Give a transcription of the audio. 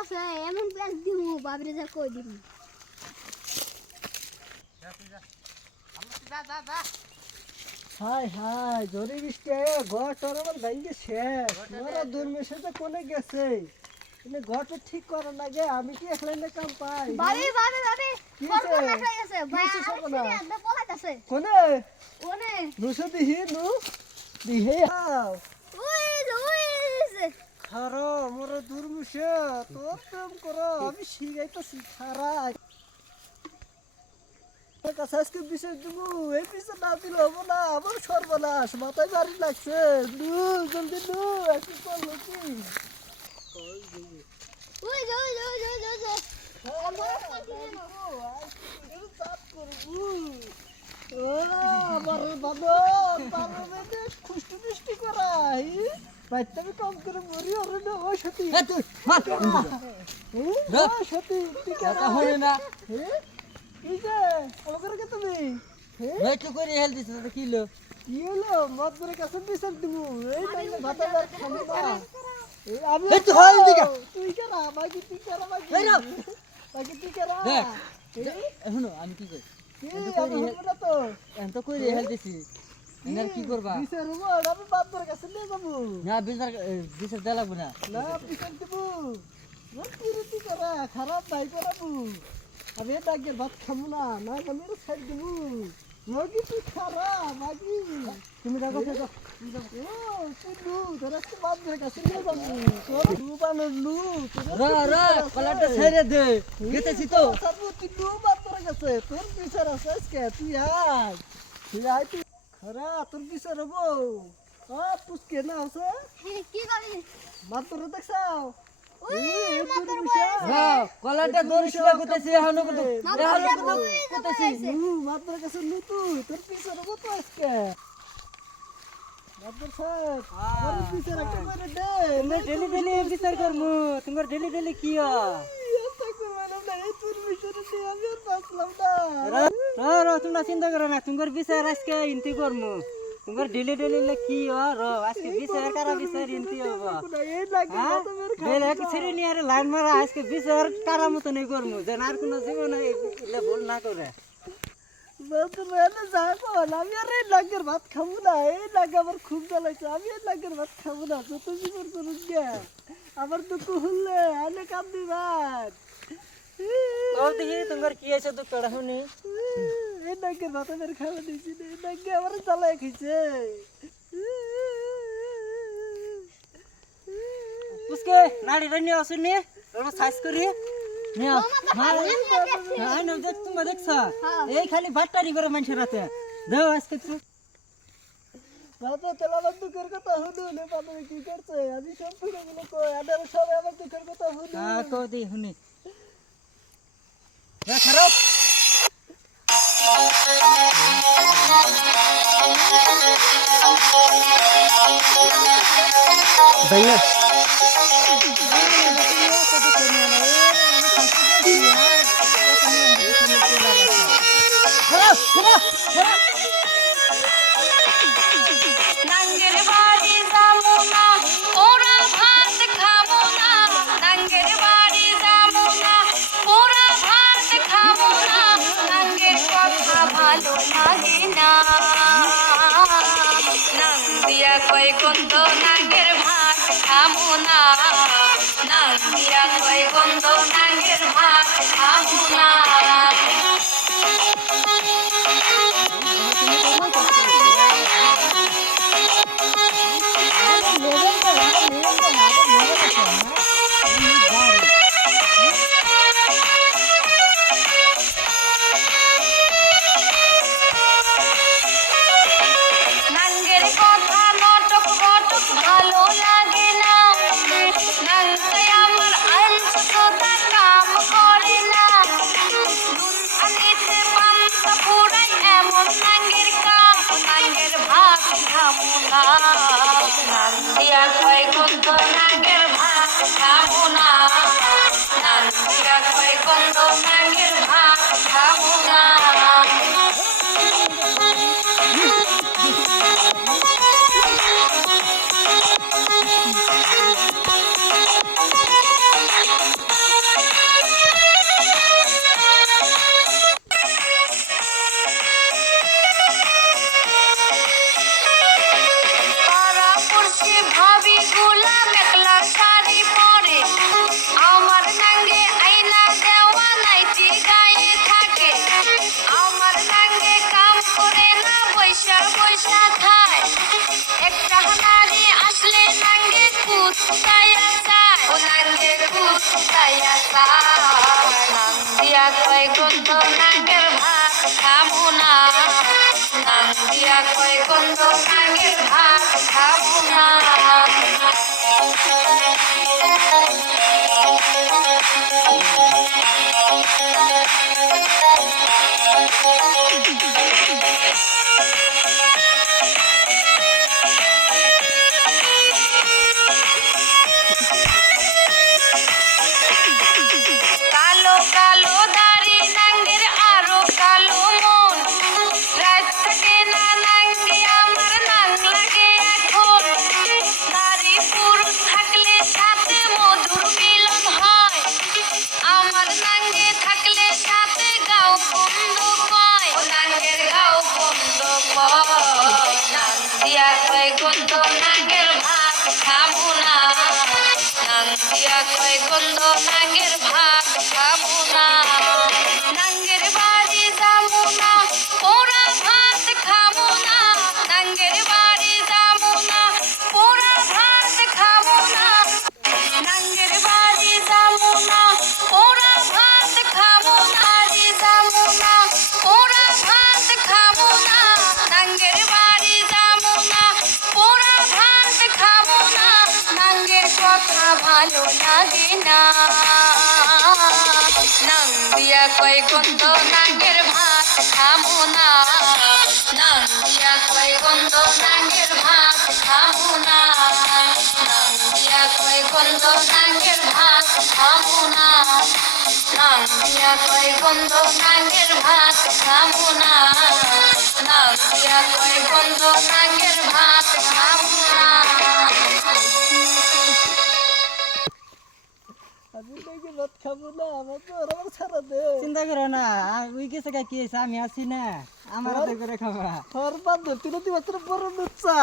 আছে এমন পেঁয়াজ দিমু বাবরে যা কই দিমু হাই হাই জরি বৃষ্টি ঘর টর আমার ভাঙ্গে শেষ মোরা দুর্মেশে তো কোনে গেছে তুমি ঘরটা ঠিক করো না গে আমি কি একলাই না কাম পাই ভাবি কি সর্বনাশ হইছে? হয়ে গেছে ভাই কি হইছে আমার সর্বনাশ? ছেলে পলাইতাছে কোনে ওনে নুসে দিহি নু দিহে আও ওই যে খারো মোরা দুর্মেশে তোর কাম করো আমি শিখাইতাছি খারা কাছে আজকে বিষয় দেবো এই বিষয় না দিলে হবো না আমার সর্বনাশ মাথায় বাড়ি লাগছে নু জলদি নু একটু করলো কি ওই যে আমার বাদর পার্লামেন্টে খুশি মিষ্টি করাই বাইতে আমি কাম করে মরি ওরে না ও সতী তুই মার ও সতী ঠিক কথা হলো না এই যে আমাকে কে তুমি নয়তো করে হেল দিছ তো কিলো কি হলো মত করে কাছে বিচার দিমু এই টাইমে ভাতা বার খাবো না আমি এই তুই হল দিকা তুই কেরা বাকি তুই কেরা এই না। বাকি তুই কেরা দেখ শুনো আমি কি কই এত কই হেল দিছি এনার কি করবা বিচার হবো আমি বাবার কাছে নিয়ে যাবো না বিচার বিচার দেয়া লাগবে না না বিচার দেবো কি করা খারাপ নাই করাবো আমি এটা আগে ভাত খাবো না না আমি ছাড় দেবো নগি তুই খারাপ বাকি তুমি দেখো ও তুই তোর একটা বাবার কাছে নিয়ে যাবো তোর লু বানর লু রা কলাটা ছেড়ে দে গেতেছি তো তুই লু বাবার কাছে তোর বিচার আছে আজকে তুই আয় তুই খরা তোর বিচার হবো পুষ্কে না আছে কি করলি মাত্র দেখছাও রা কলাটা দরিছিল গতেছি এখনো কত গতেছি মাত্র কাছে লু তুই তোর বিচার হবো তো আজকে মাত্র স্যার তোর বিচার একটা করে দে তুমি ডেলি ডেলি বিচার করমু তোমার ডেলি ডেলি কি রা তোমরা চিন্তা করো না তোমার বিচার আজকে ইনতি করমু তোমার ডেলি ডেলি কি র আজকে বিচার কারা বিচার ইনতি হবো বেলে কি ছেড়ে নিয়ে আরে লাইন মারা আজকে বিচার কারা মতো নেই করমু যেন আর কোনো জীবনে ভুল না করে আমি আর এই লাগের ভাত খাবো না এই লাগে আমার খুব জ্বালাইছে আমি এই লাগের ভাত খাবো না যত জীবন করুন গে আমার দুঃখ হলে আনে কান্দি ভাত দেখি তোমার কি আছে দুঃখ শুনি এই লাগের ভাত আমার খাওয়া দিয়েছি এই লাগে আমার জ্বালাই খাইছে পুষ্কে নাড়ি রান্নি আসুনি ওরা সাইজ করি নিয়া হ্যাঁ না দেখ তুমি দেখছা এই খালি বাট্টারি করে মানুষের রাতে দাও আজকে তুমি বাবা তেলা দুঃখের কথা হুদুলে বাবা কি করছে আমি সব গুলো কই আদার সবাই আমার দুঃখের কথা হুদু কো দি শুনি খারাপ ভাইয়া নাঙ্গের বাড়ি যাবো না ওরা ভাত খাবো না নাঙ্গের বাড়ি যাবো না ওরা ভাত খাবো না নাঙ্গের কথা ভালো লাগে না নাং দিয়া কয় গন্ধ নাঙ্গের ভাত খাবো না নাং দিয়া কয় গন্ধ নাঙ্গের ভাত খাবো না নাঙ্গের কথা নটক বটক ভালো লাগে না নাঙ্গে আমার আইনস কথা কাম করে না দুনখানিতে পান্তা পুরাই এমন নাঙ্গের কাম নাঙ্গের ভাত খাবো না নাঙ্গিয়া কয় গন্ধ নাঙ্গের ভাত খাবো না নাঙ্গিয়া কয় গন্ধ নাঙ্গের ভাত খাবো না কুস্তায়া চায় ও নাঙ্গের কুস্তায়া চায় নাম দিয়া কয় গন্ধ নাঙ্গের ভাত খাবো না নাম দিয়া কয় গন্ধ নাঙ্গের ভাত খাবো না কালো কালো দাড়ি নাঙ্গের আরো কালো মন রাত থাকে না নাঙ্গে আমার নাং লাগে এখন দাড়ি পুরুষ থাকলে সাথে মধুর মিলন হয় আমার নাঙ্গে থাকলে সাথে গাও বন্ধ কয় ও নাঙ্গের গাও বন্ধ কয় নাং দিয়া কয় গন্ধ নাঙ্গের ভাত খাবো না নাং দিয়া কয় গন্ধ নাঙ্গের ভাত খাবো না নাঙ্গের বাড়ি যাবো না পোড়া ভাত খাবো না নাঙ্গের বাড়ি যাবো না পোড়া ভাত খাবো না নাঙ্গের বাড়ি যাবো না পোড়া ভাত খাবো না বাড়ি যাবো না পোড়া ভাত খাবো না নাঙ্গের বাড়ি যাবো না পোড়া ভাত খাবো না নাঙ্গের কথা ভালো লাগে না নাং দিয়া কয় গন্ধ নাঙ্গের ভাত খাবো না নাং দিয়া কয় গন্ধ নাঙ্গের ভাত খাবো না নাং দিয়া কয় গন্ধ নাঙ্গের ভাত খাবো না নাং দিয়া কয় গন্ধ নাঙ্গের ভাত খাবো না নাং দিয়া কয় গন্ধ নাঙ্গের ভাত খাবো না আমি নাকি ভাত খাবো না আমার তো ওরা ছাড়া দে চিন্তা করো না ওই গেছে কি হয়েছে আমি আছি না আমার হাতে করে খাবা তোর বাদ ধরতে না তুই মাত্র বড় নুচ্ছা